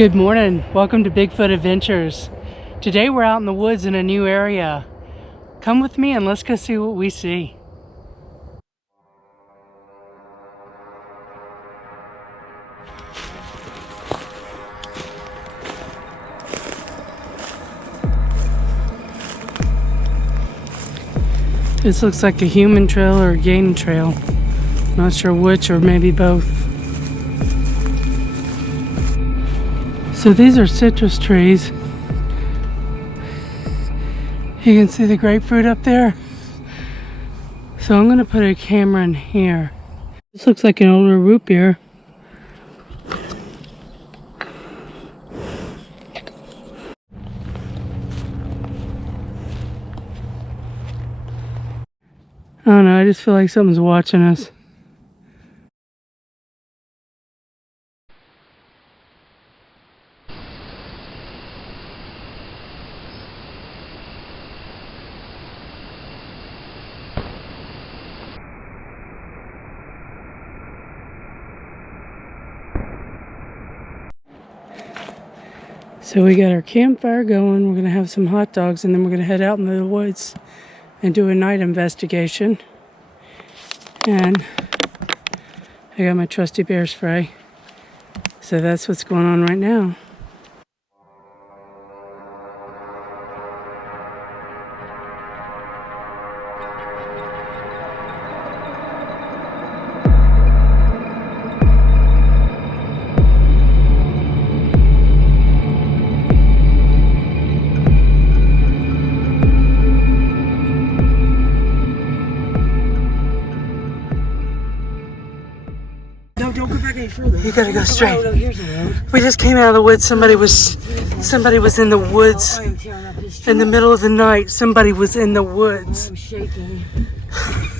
Good morning. Welcome to Bigfoot Adventures. Today we're out in the woods in a new area. Come with me and let's go see what we see. This looks like a human trail or a game trail. Not sure which, or maybe both. So these are citrus trees. You can see the grapefruit up there. So I'm gonna put a camera in here. This looks like an older root beer. I don't know, I just feel like something's watching us. So we got our campfire going, we're gonna have some hot dogs, and then we're gonna head out into the woods and do a night investigation. And I got my trusty bear spray. So that's what's going on right now. You gotta go straight. We just came out of the woods. Somebody was in the woods in the middle of the night. Somebody was in the woods. I'm shaking.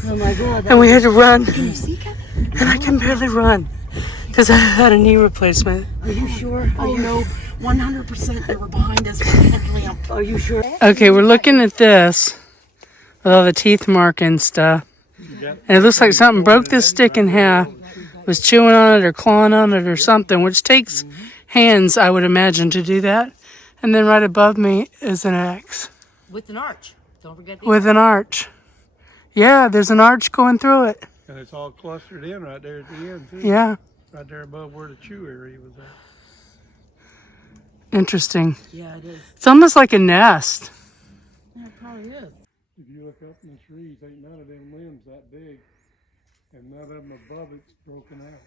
Oh my God. And we had to run. Can you see, Kevin? And I can barely run because I had a knee replacement. Are you sure? Oh no, 100% they were behind us with a headlamp. Are you sure? Okay, we're looking at this with all the teeth mark and stuff. And it looks like something broke this stick in half, was chewing on it or clawing on it or something, which takes hands, I would imagine, to do that. And then right above me is an X. With an arch. Don't forget the With an arch. Yeah, there's an arch going through it. And it's all clustered in right there at the end, too. Yeah. Right there above where the chew area was at. Interesting. Yeah, it is. It's almost like a nest. Yeah, it probably is. If you look up in the trees, ain't none of them limbs that big. And none of them above it's broken out.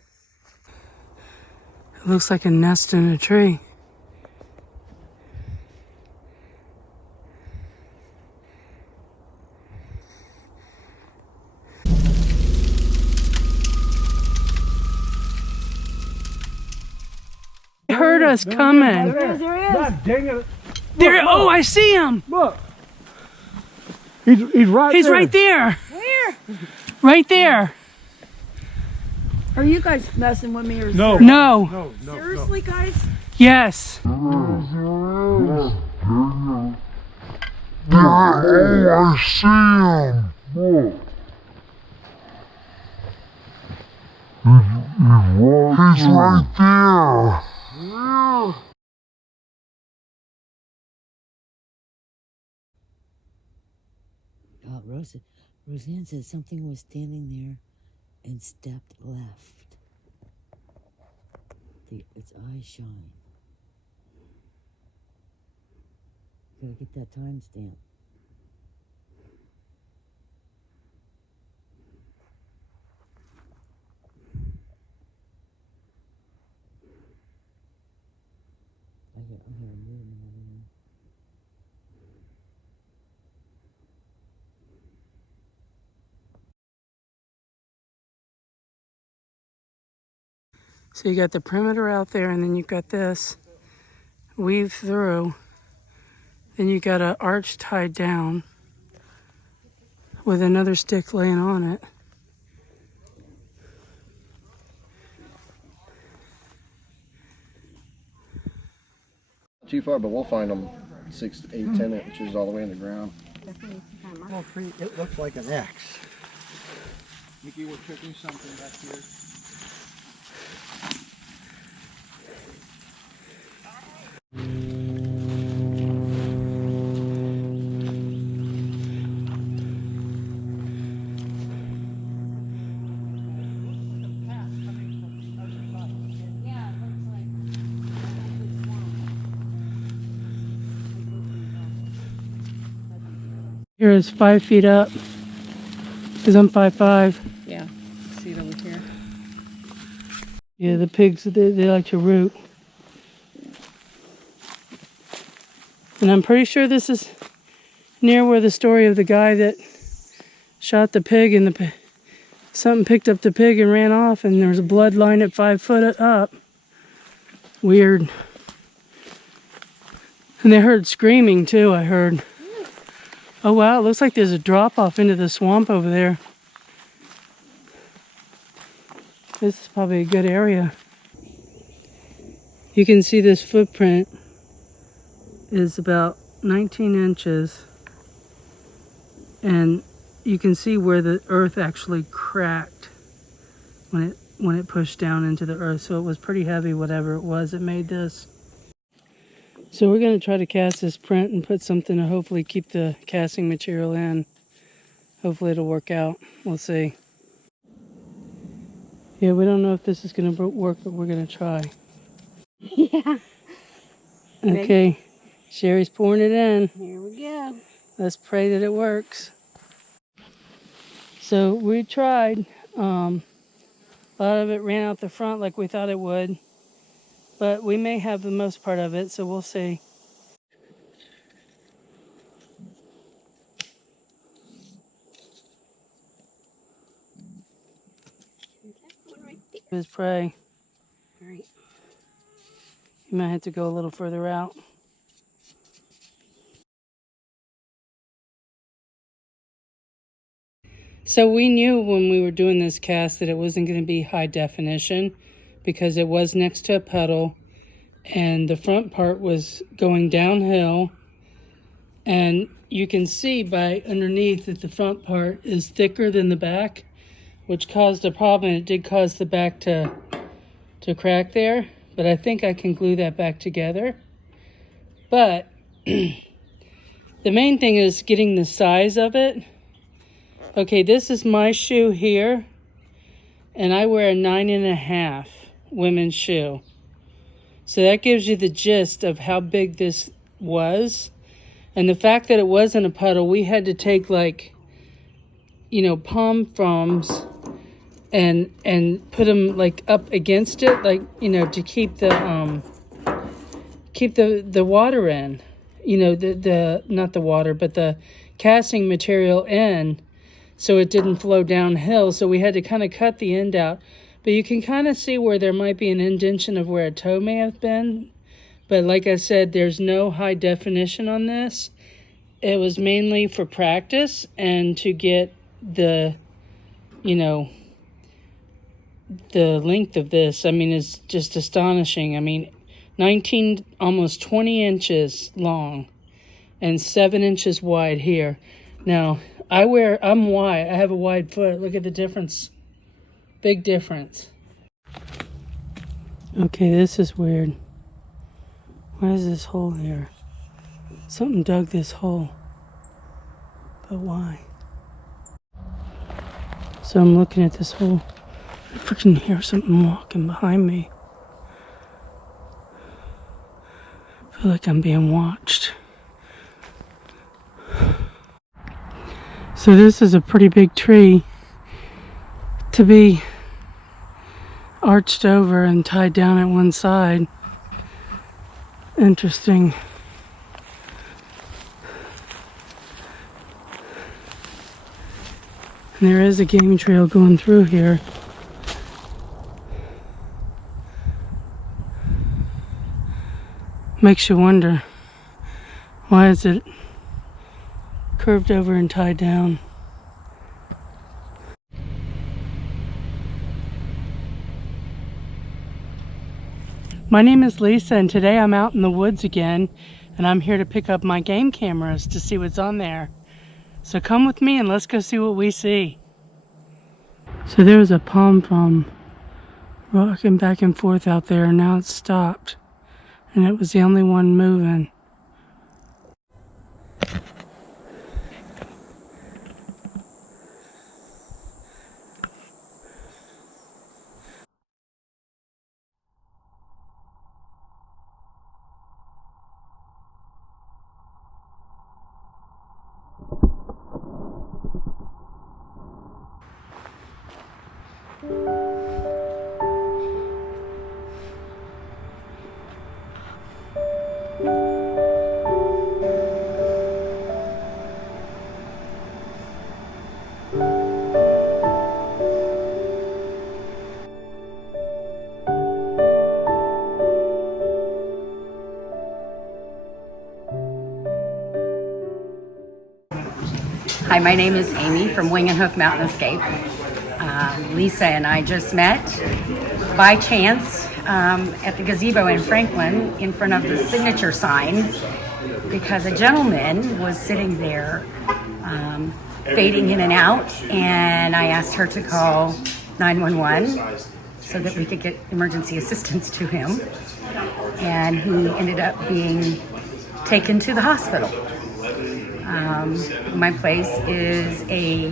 It looks like a nest in a tree. He heard us coming. There is. God dang it. There, oh, I see him. Look. He's right He's there. right there. Where? Right there. Are you guys messing with me or No. No. No, no, seriously, guys? Yes. Oh, I see him. Look. He's right there. Yeah. Roseanne said something was standing there and stepped left. Its eyes shine. Gotta get that timestamp. I'm hearing movement over there. So you got the perimeter out there, and then you've got this weave through. Then you got an arch tied down with another stick laying on it. Too far, but we'll find them 6, 8, 10 inches all the way in the ground. Well, it looks like an X. Mickey, we're cooking something back here. Here is 5 feet up because I'm 5'5". Yeah. See it over here? Yeah, the pigs, they like to root. And I'm pretty sure this is near where the story of the guy that shot the pig and something picked up the pig and ran off, and there was a blood line at 5 foot up. Weird. And they heard screaming too, I heard. Oh wow, it looks like there's a drop off into the swamp over there. This is probably a good area. You can see this footprint is about 19 inches. And you can see where the earth actually cracked when it pushed down into the earth. So it was pretty heavy, whatever it was that made this. So we're going to try to cast this print and put something to hopefully keep the casting material in. Hopefully it'll work out. We'll see. Yeah, we don't know if this is going to work, but we're going to try. Yeah. Okay, Sherry's pouring it in. Here we go. Let's pray that it works. So we tried. A lot of it ran out the front like we thought it would. But we may have the most part of it, so we'll see. Just pray. All right. You might have to go a little further out. So we knew when we were doing this cast that it wasn't going to be high definition because it was next to a puddle and the front part was going downhill, and you can see by underneath that the front part is thicker than the back, which caused a problem. It did cause the back to crack there, but I think I can glue that back together. But the main thing is getting the size of it. Okay, this is my shoe here, and I wear a 9.5 women's shoe. So that gives you the gist of how big this was. And the fact that it was in a puddle, we had to take palm fronds and put them up against it, to keep the water in, the not the water, but the casting material in, so it didn't flow downhill. So we had to kind of cut the end out. But you can kind of see where there might be an indentation of where a toe may have been. But like I said, there's no high definition on this. It was mainly for practice and to get the length of this. I mean, it's just astonishing. I mean, 19, almost 20 inches long and 7 inches wide here. Now, I'm wide. I have a wide foot. Look at the difference. Big difference. Okay, this is weird. Why is this hole here? Something dug this hole. But why? So I'm looking at this hole. I freaking hear something walking behind me. I feel like I'm being watched. So this is a pretty big tree to be arched over and tied down at one side. Interesting. And there is a game trail going through here. Makes you wonder, why is it curved over and tied down? My name is Lisa, and today I'm out in the woods again, and I'm here to pick up my game cameras to see what's on there. So come with me and let's go see what we see. So there was a palm frond rocking back and forth out there, and now it's stopped. And it was the only one moving. Hi, my name is Amy from Wing and Hoof Mountain Escape. Lisa and I just met by chance at the gazebo in Franklin in front of the signature sign because a gentleman was sitting there fading in and out, and I asked her to call 911 so that we could get emergency assistance to him, and he ended up being taken to the hospital. My place is a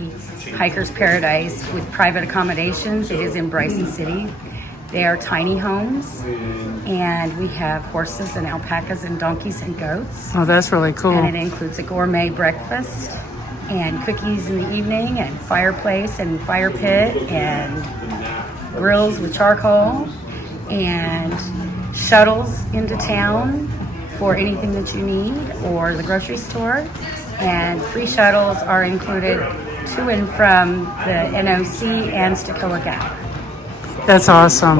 hiker's paradise with private accommodations. It is in Bryson City. They are tiny homes, and we have horses and alpacas and donkeys and goats. Oh, that's really cool. And it includes a gourmet breakfast and cookies in the evening and fireplace and fire pit and grills with charcoal and shuttles into town for anything that you need, or the grocery store. And free shuttles are included to and from the NOC and Stokoa Gap. That's awesome.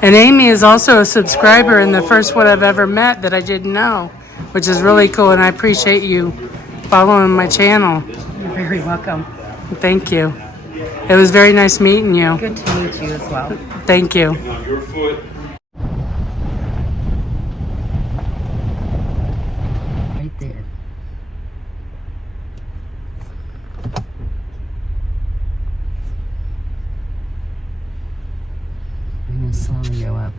And Amy is also a subscriber, and the first one I've ever met that I didn't know, which is really cool, and I appreciate you following my channel. You're very welcome. Thank you. It was very nice meeting you. Good to meet you as well. Thank you. Right there. I'm gonna slowly go up.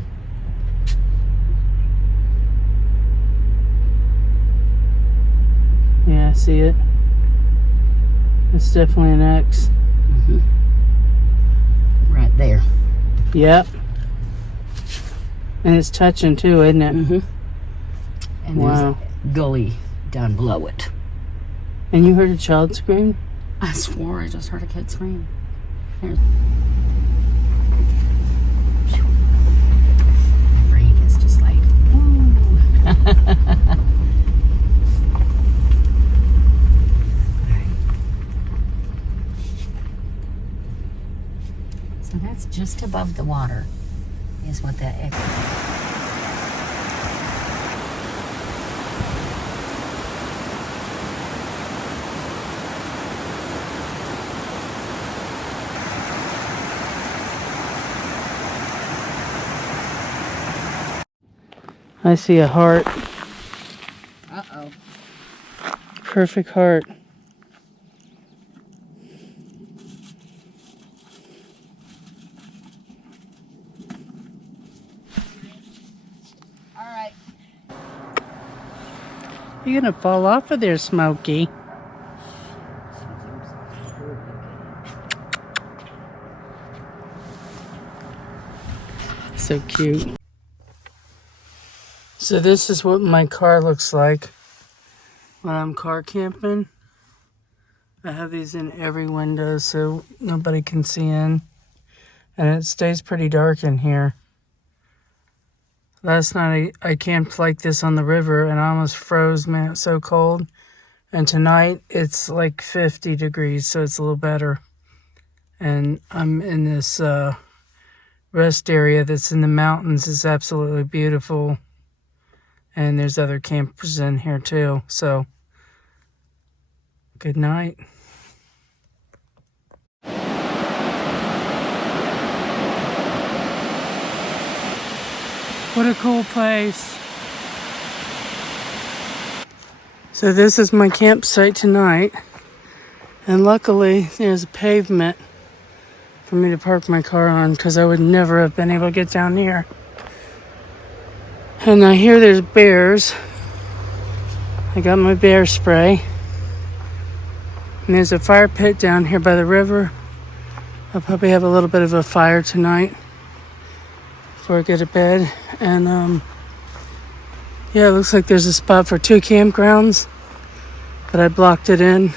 Yeah, I see it. It's definitely an X. Right there. Yep. And it's touching too, isn't it? And Wow. there's a gully down below it. And you heard a child scream? I swore I just heard a kid scream. My brain is just like, ooh. So that's just above the water, is what that is. I see a heart. Uh-oh. Perfect heart. All right. You're gonna fall off of there, Smokey. So cute. So this is what my car looks like when I'm car camping. I have these in every window so nobody can see in. And it stays pretty dark in here. Last night I camped like this on the river and I almost froze, man, it's so cold. And tonight it's like 50 degrees, so it's a little better. And I'm in this rest area that's in the mountains. It's absolutely beautiful. And there's other campers in here too, so good night. What a cool place. So this is my campsite tonight. And luckily there's a pavement for me to park my car on because I would never have been able to get down here. And I hear there's bears. I got my bear spray. And there's a fire pit down here by the river. I'll probably have a little bit of a fire tonight before I get to bed. And yeah, it looks like there's a spot for 2 campgrounds, but I blocked it in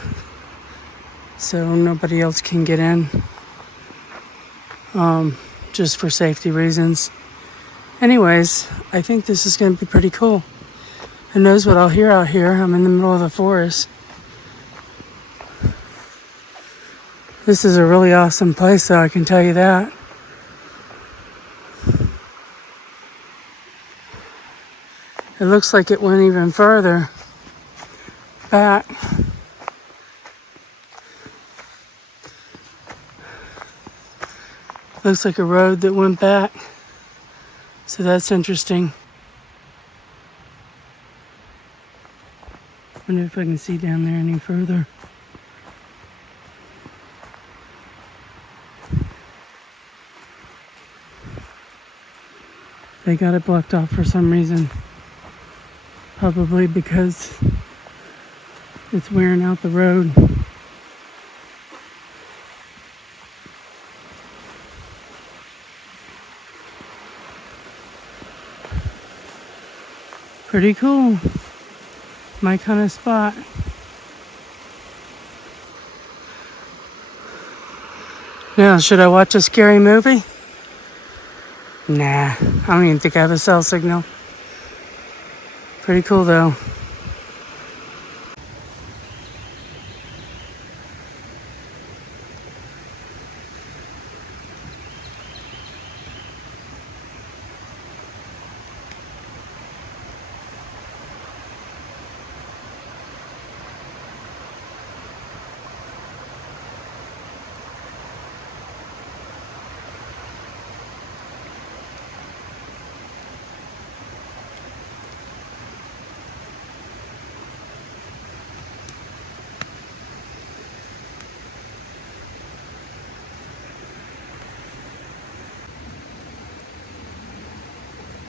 so nobody else can get in. just for safety reasons. Anyways, I think this is going to be pretty cool. Who knows what I'll hear out here? I'm in the middle of the forest. This is a really awesome place, though, I can tell you that. It looks like it went even further back. Looks like a road that went back. So that's interesting. Wonder if I can see down there any further. They got it blocked off for some reason. Probably because it's wearing out the road. Pretty cool. My kind of spot. Now, should I watch a scary movie? Nah, I don't even think I have a cell signal. Pretty cool though.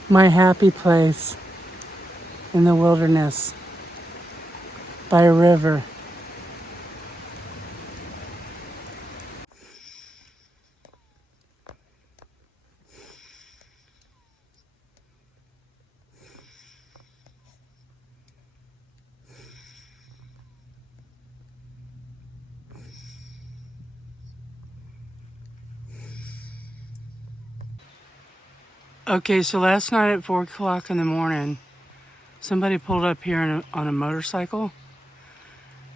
My happy place in the wilderness by a river. Okay, so last night at 4 o'clock in the morning, somebody pulled up here on a motorcycle,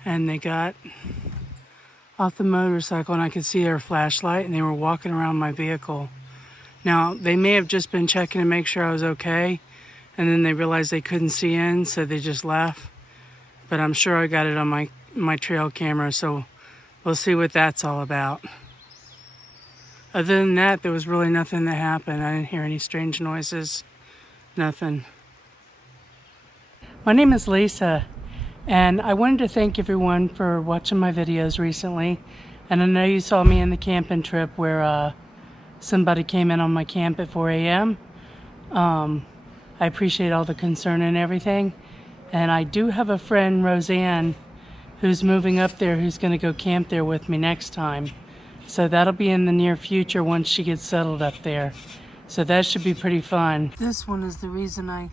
and they got off the motorcycle and I could see their flashlight, and they were walking around my vehicle. Now, they may have just been checking to make sure I was okay, and then they realized they couldn't see in, so they just left. But I'm sure I got it on my trail camera, so we'll see what that's all about. Other than that, there was really nothing that happened. I didn't hear any strange noises, nothing. My name is Lisa, and I wanted to thank everyone for watching my videos recently. And I know you saw me in the camping trip where somebody came in on my camp at 4 a.m. I appreciate all the concern and everything. And I do have a friend, Roseanne, who's moving up there, who's going to go camp there with me next time. So that'll be in the near future once she gets settled up there. So that should be pretty fun. This one is the reason I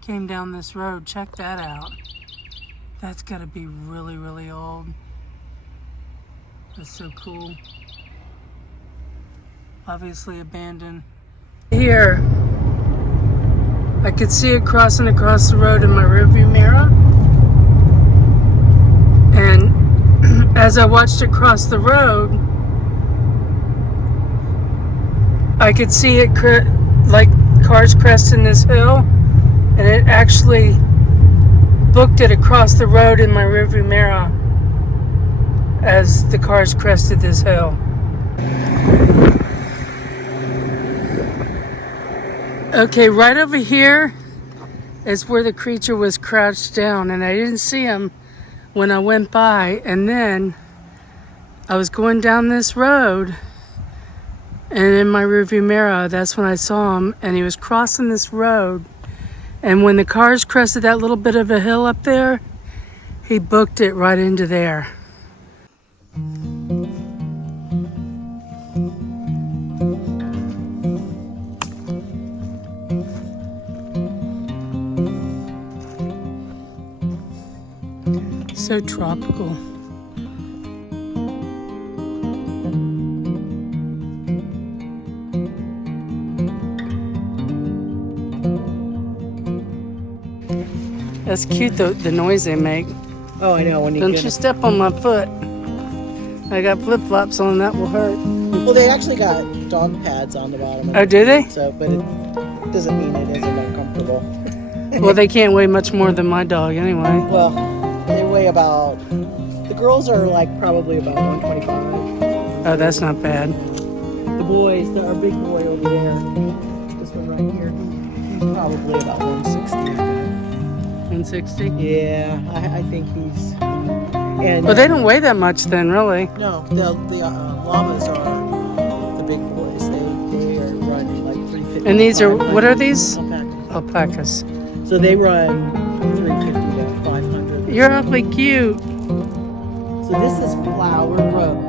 came down this road. Check that out. That's gotta be really, really old. That's so cool. Obviously abandoned. Here, I could see it crossing across the road in my rearview mirror. And as I watched it cross the road, I could see it like cars cresting this hill, and it actually booked it across the road in my rearview mirror as the cars crested this hill. Okay, right over here is where the creature was crouched down, and I didn't see him when I went by, and then I was going down this road, and in my rearview mirror, that's when I saw him, and he was crossing this road. And when the cars crested that little bit of a hill up there, he booked it right into there. So tropical. That's cute, the noise they make. Oh, I know. When you Don't get you step on my foot. I got flip-flops on, that will hurt. Well, they actually got dog pads on the bottom. Oh, do they? So, but it doesn't mean it isn't uncomfortable. Well, they can't weigh much more than my dog anyway. Well, they weigh about. The girls are like probably about 125. Oh, that's not bad. The boys, our big boy over there, this one right here, he's probably about 160. 160? Yeah, I think he's. And Well, they don't weigh that much then, really. no, the llamas are the big boys. They are running like 350. And these are, what are these? Alpacas. Alpacas. So they run 350 to 500. You're awfully cute. So this is Flower Road.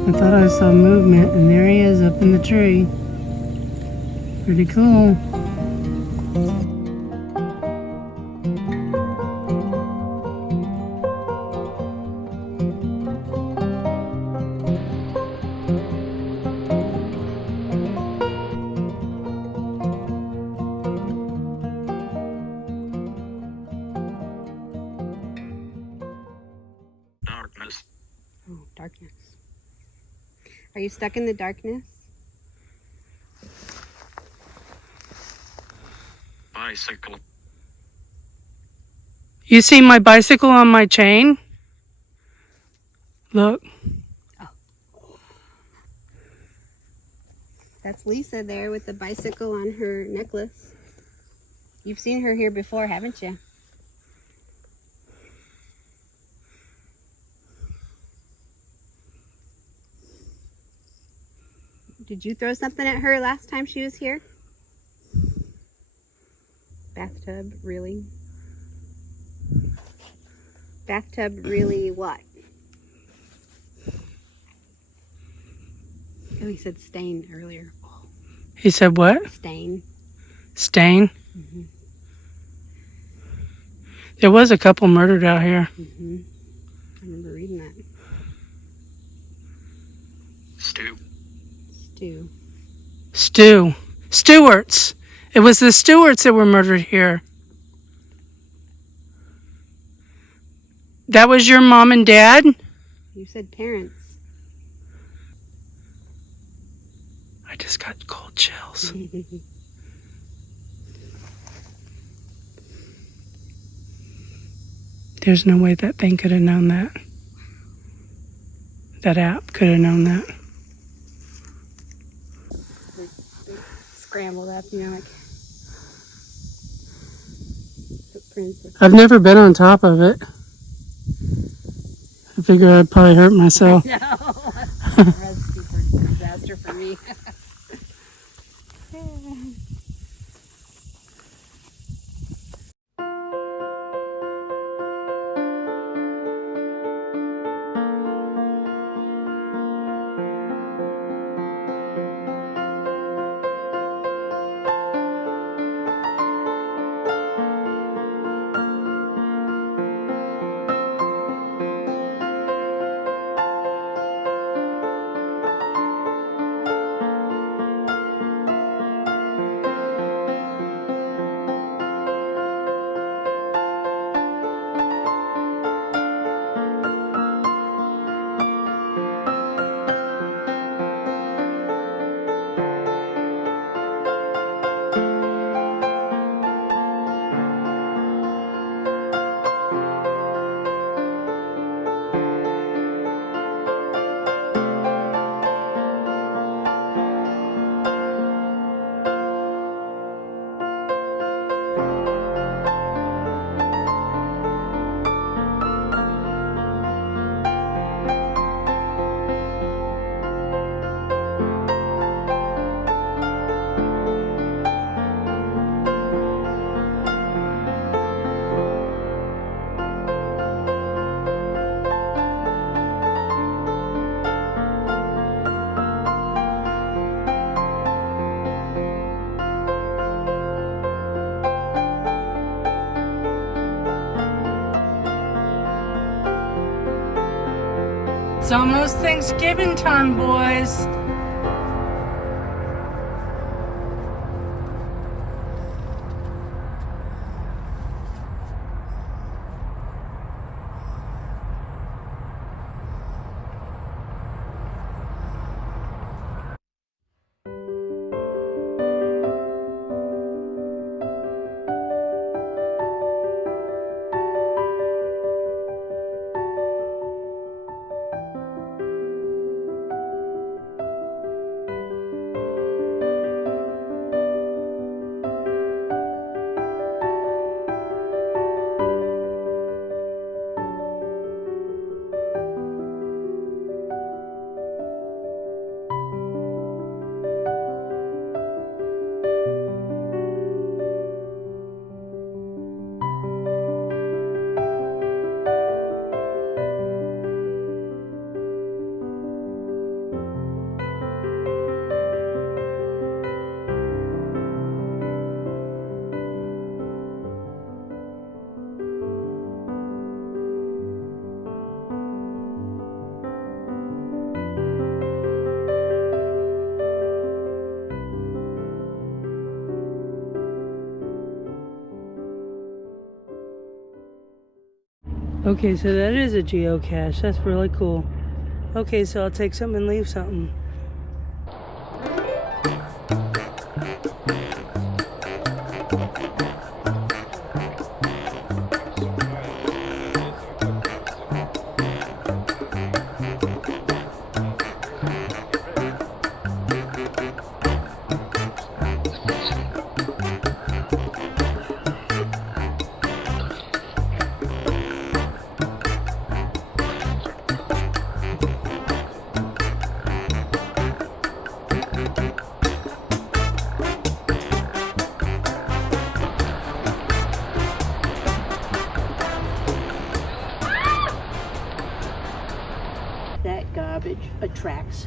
I thought I saw movement, and there he is up in the tree. Pretty cool. Darkness. Oh, darkness. Are you stuck in the darkness? Bicycle. You see my bicycle on my chain? Look. That's Lisa there with the bicycle on her necklace. You've seen her here before, haven't you? Did you throw something at her last time she was here? Bathtub, really? Bathtub, really what? Oh, he said stain earlier. He said what? Stain. Stain? Mm-hmm. There was a couple murdered out here. Mm-hmm. I remember reading that. Stew. Stewarts. It was the Stewarts that were murdered here. That was your mom and dad? You said parents. I just got cold chills. There's no way that thing could have known that. That app could have known that. Scrambled up, you know, like footprints. I've never been on top of it. I figure I'd probably hurt myself. No, recipe for disaster for me. It's almost Thanksgiving time, boys. Okay, so that is a geocache. That's really cool. Okay, so I'll take something and leave something. That garbage attracts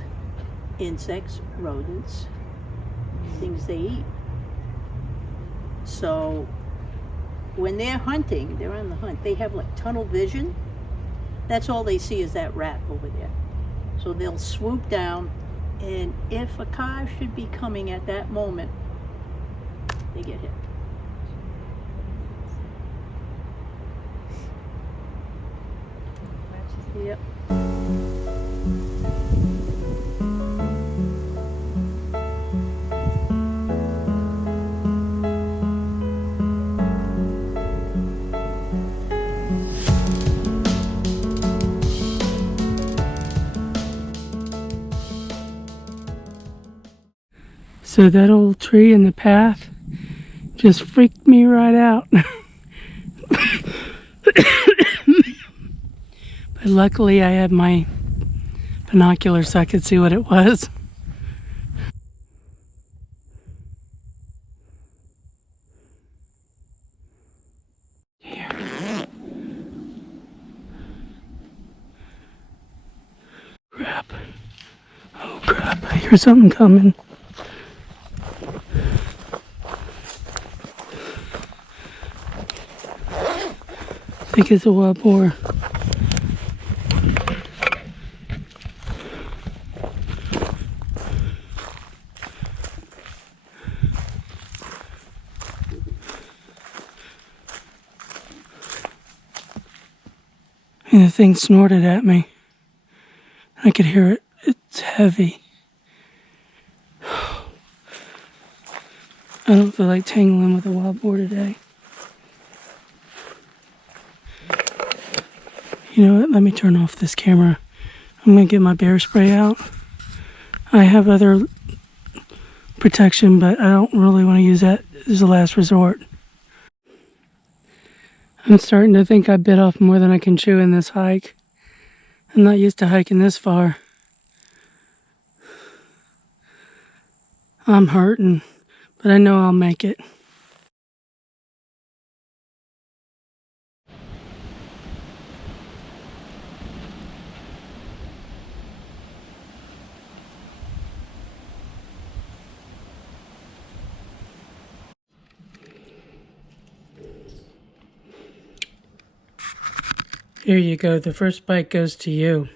insects, rodents, things they eat. So when they're hunting, they're on the hunt, they have like tunnel vision. That's all they see is that rat over there. So they'll swoop down, and if a car should be coming at that moment, they get hit. Yep. So that old tree in the path just freaked me right out. But luckily I had my binoculars so I could see what it was. Here. Crap. Oh crap, I hear something coming. I think it's a wild boar. And the thing snorted at me. I could hear it. It's heavy. I don't feel like tangling with a wild boar today. You know what? Let me turn off this camera. I'm going to get my bear spray out. I have other protection, but I don't really want to use that as a last resort. I'm starting to think I bit off more than I can chew in this hike. I'm not used to hiking this far. I'm hurting, but I know I'll make it. Here you go. The first bite goes to you.